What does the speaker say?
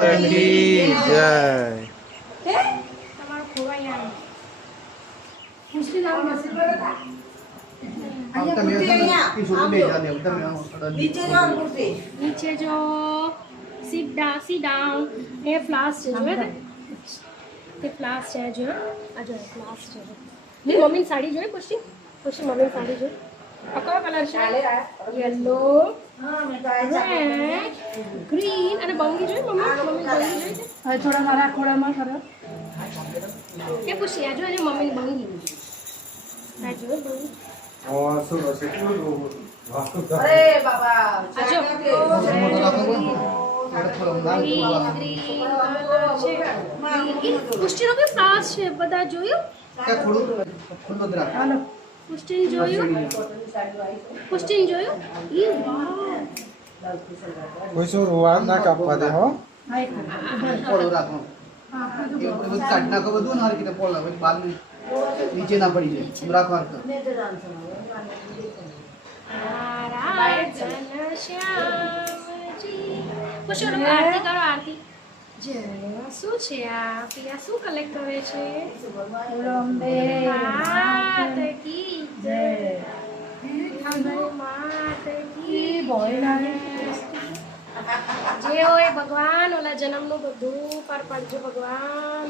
की जय। તમારો ખોવાઈ આવ્યો. મુશ્કેલ આવ નીચે જો sit down એ ફ્લાસ છે જોયે તે ફ્લાસ છે જો આ જો ફ્લાસ છે મે મમ્મીની સાડી જોઈ ખુશી મમ્મીની સાડી જોઈ આ કયો કલર છે યલો હા મે તો રેડ ગ્રીન અને બંગી જોઈ મમ્મી બંગી જોઈ હવે થોડા મારા ખોળામાં કરો કે ખુશી આ જો મમ્મીની બંગી આ જો બંગી અરે બાબા આ જો પુષ્ટિનો બી ફ્લાસ છે બધા જોયું હાલો પુષ્ટિન જોયું ઈ વાહ कोई सो रुआब ना कापवा दे हो। હા એક પોળો રાખો એ બધું કાઢ નાખો બધું ને હરકીને પોળા પછી બાદ નીચે ના પડી જાય રાખો હરકત નારાયણ શ્યામજી પુષ્ટિ આરતી કરો આરતી જય શું છે આ પિયા શું કલેક્ટ કરે છે અંબે માત કી જય માત કી ભોય લાગે જે હોય ભગવાન ઓલા જન્મનું બધું પર પડજો ભગવાન